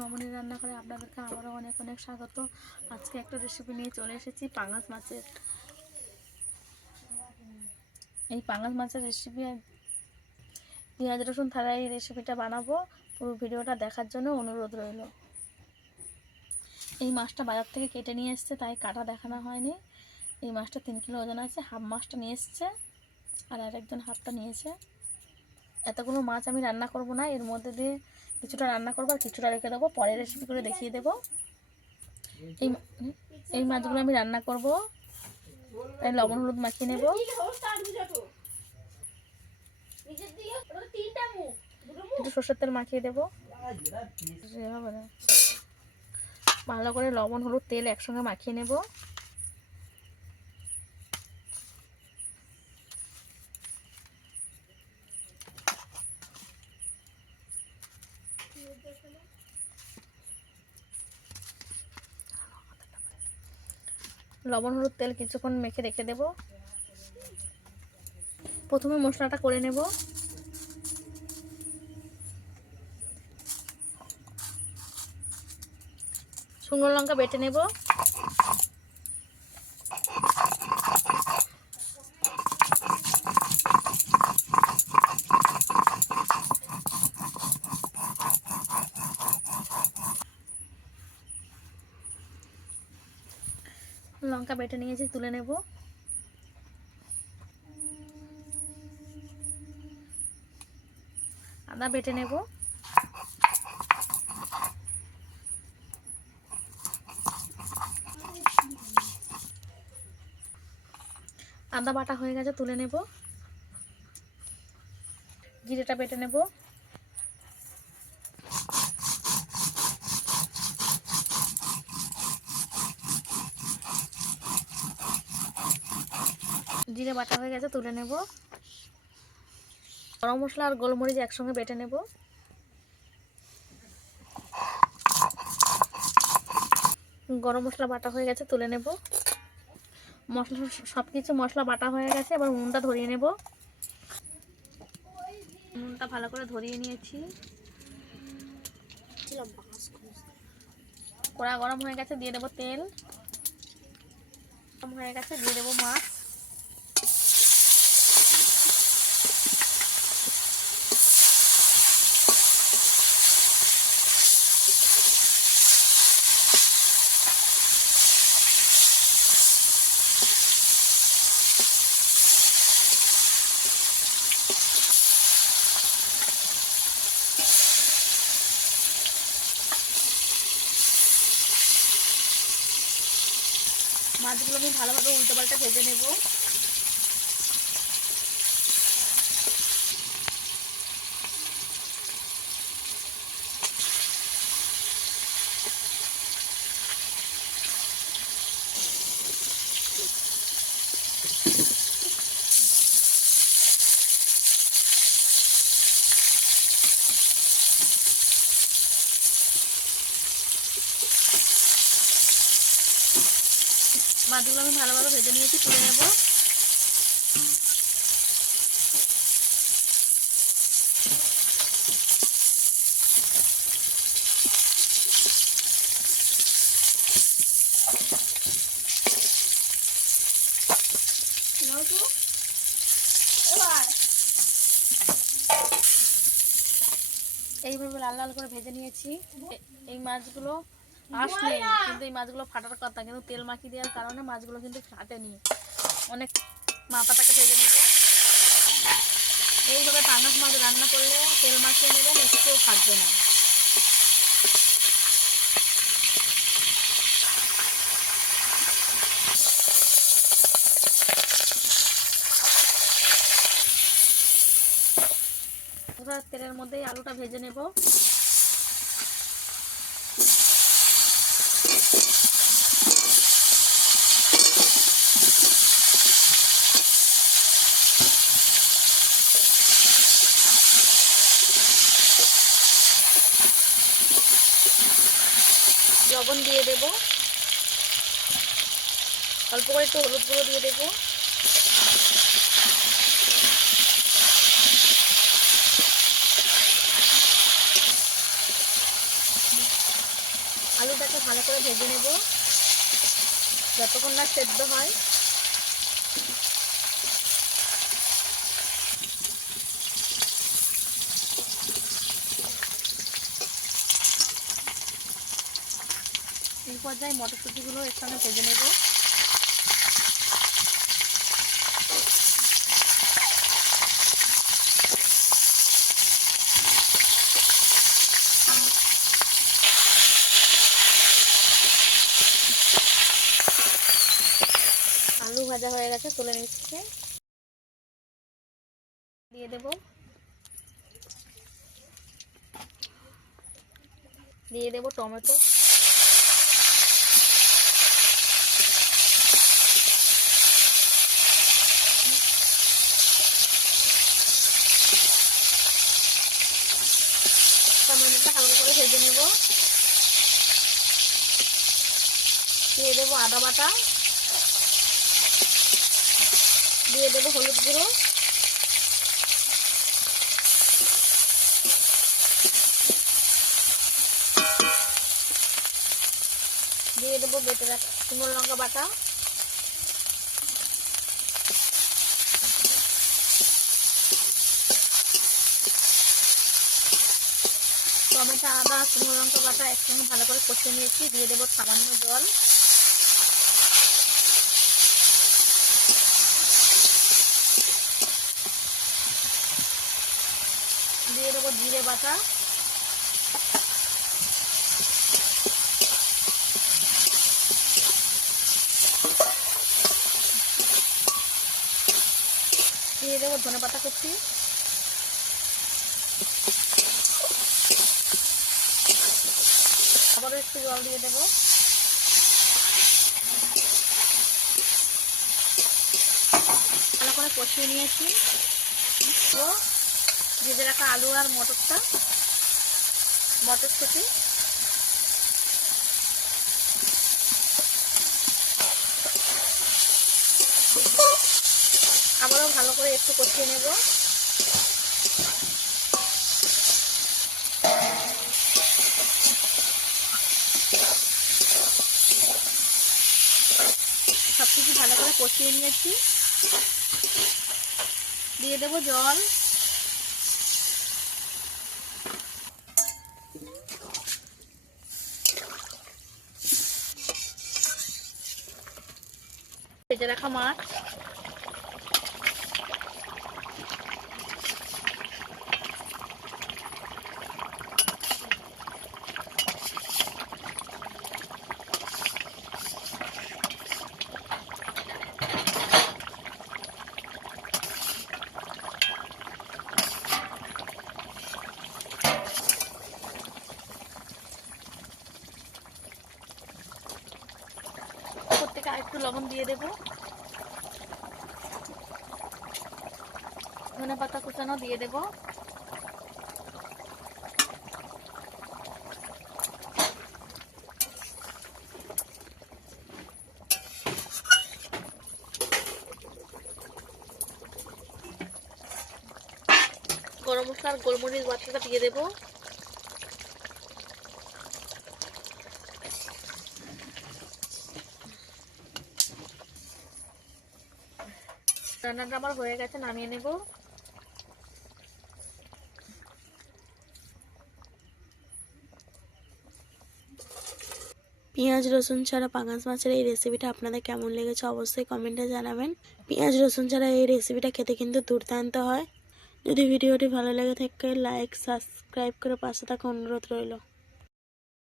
মামনি রান্না করে আপনাদেরকে আবারও অনেক অনেক স্বাগত। আজকে একটা রেসিপি নিয়ে চলে এসেছি, পাঙাশ মাছের। এই পাঙাশ মাছের রেসিপি পেঁয়াজ, রসুন থালায় এই রেসিপিটা বানাবো। পুরো ভিডিওটা দেখার জন্য অনুরোধ রইল। এই মাছটা বাজার থেকে কেটে নিয়ে এসছে, তাই কাটা দেখানো হয়নি। এই মাছটা তিন কিলো ওজন আছে, হাফ মাছটা নিয়ে এসছে, আর আরেকজন হাফটা নিয়েছে। এতগুলো মাছ আমি রান্না করব না, এর মধ্যে দিয়ে কিছুটা রান্না করব আর কিছুটা রেখে দেবো পরে রেসিপি করে দেখিয়ে দেবো। এই এই মাছগুলো আমি রান্না করব, তাই লবণ হলুদ মাখিয়ে নেব। একটু সর্ষের তেল মাখিয়ে দেবো। ভালো করে লবণ হলুদ তেল একসঙ্গে মাখিয়ে নেব। লবণ, হলুদ তেল কিছুক্ষণ মেখে রেখে দেব। প্রথমে মশলাটা করে নেব। শুকনো লঙ্কা বেটে নেব। লঙ্কা বেটে নিয়েছি, তুলে নেব। আদা বেটে নেব। আদা বাটা হয়ে গেছে, তুলে নেব। জিরেটা বেটে নেব। জিরে বাটা হয়ে গেছে, তুলে নেব। গরম মশলা আর গোলমরিচ একসঙ্গে বেটে নেব। গরম মশলা বাটা হয়ে গেছে, তুলে নেব। মশলা সব কিছু মশলা বাটা হয়ে গেছে, এবার নুনটা ধরিয়ে নেব। নুনটা ভালো করে ধরিয়ে নিয়েছি। কড়া গরম হয়ে গেছে, দিয়ে দেবো তেল। গরম হয়ে গেছে, দিয়ে দেবো মাছ। মাছগুলো আমি ভালোভাবে উল্টো পাল্টা ভেজে নেব। মাছগুলো আমি ভালোভাবে ভেজে নিয়েছি, তুলে নেব। এইভাবে লাল লাল করে ভেজে নিয়েছি। এই মাছগুলো নেই কিন্তু এই মাছগুলো ফাটার কথা কিন্তু তেল মাখিয়ে দেওয়ার কারণে মাছগুলো কিন্তু ফাটেনি। অনেক মাথাটাকে ভেজে নেবে। এইভাবে পাঙাশ মাছ রান্না করলে তেল মাখিয়ে নেবেন একটুও ফাটবে না। তেলের মধ্যেই আলুটা ভেজে নেব লবণ দিয়ে দেব। অল্প করে একটু হলুদ গুঁড়ো দিয়ে দেবো। আলুটাকে ভালো করে ভেজে নেব। যতক্ষণ না সেদ্ধ হয়। এই পর্যায়ে মটরশুঁটিগুলো এর সঙ্গে ভেজে নেব। আলু ভাজা হয়ে গেছে, তুলে নিচ্ছে। দিয়ে দেব। দিয়ে দেব টমেটো টমেটোটা হালকা করে ভেজে নেব দিয়ে দেবো আদা বাটা। দিয়ে দেবো হলুদ গুঁড়ো। দিয়ে দেবো বেটে রাখা লঙ্কা বাটা। টমেটো, আদা, শুকনো লঙ্কা বাটা একসঙ্গে ভালো করে কষিয়ে নিয়েছি। দিয়ে দেবো সামান্য জল। দিয়ে দেবো জিরে বাটা। দিয়ে দেবো ধনে পাতা কুচি। আবারও একটু জল দিয়ে দেবো। ভালো করে কষিয়ে নিয়েছি। তো ভেজে রাখা আলু আর মটরটা, মটরশুঁটি। আবারও ভালো করে একটু কষিয়ে নেব। সব কিছু ভালো করে কষিয়ে নিয়েছি। দিয়ে দেবো জল। ভেজে রাখা মাছ উপর থেকে আরেকটু লবণ দিয়ে দেবো। ধনে পাতা কুচানো দিয়ে দেবো। গরম মশলা আর গোলমরিচ বাটাটা দিয়ে দেবো। রান্নাটা আমার হয়ে গেছে, নামিয়ে নেব। পেঁয়াজ, রসুন ছাড়া পাঙাশ মাছের এই রেসিপিটা আপনাদের কেমন লেগেছে অবশ্যই কমেন্টে জানাবেন। পেঁয়াজ, রসুন ছাড়া এই রেসিপিটা খেতে কিন্তু দুর্দান্ত হয়। যদি ভিডিওটি ভালো লেগে থাকে লাইক সাবস্ক্রাইব করে পাশে থাকা অনুরোধ রইল।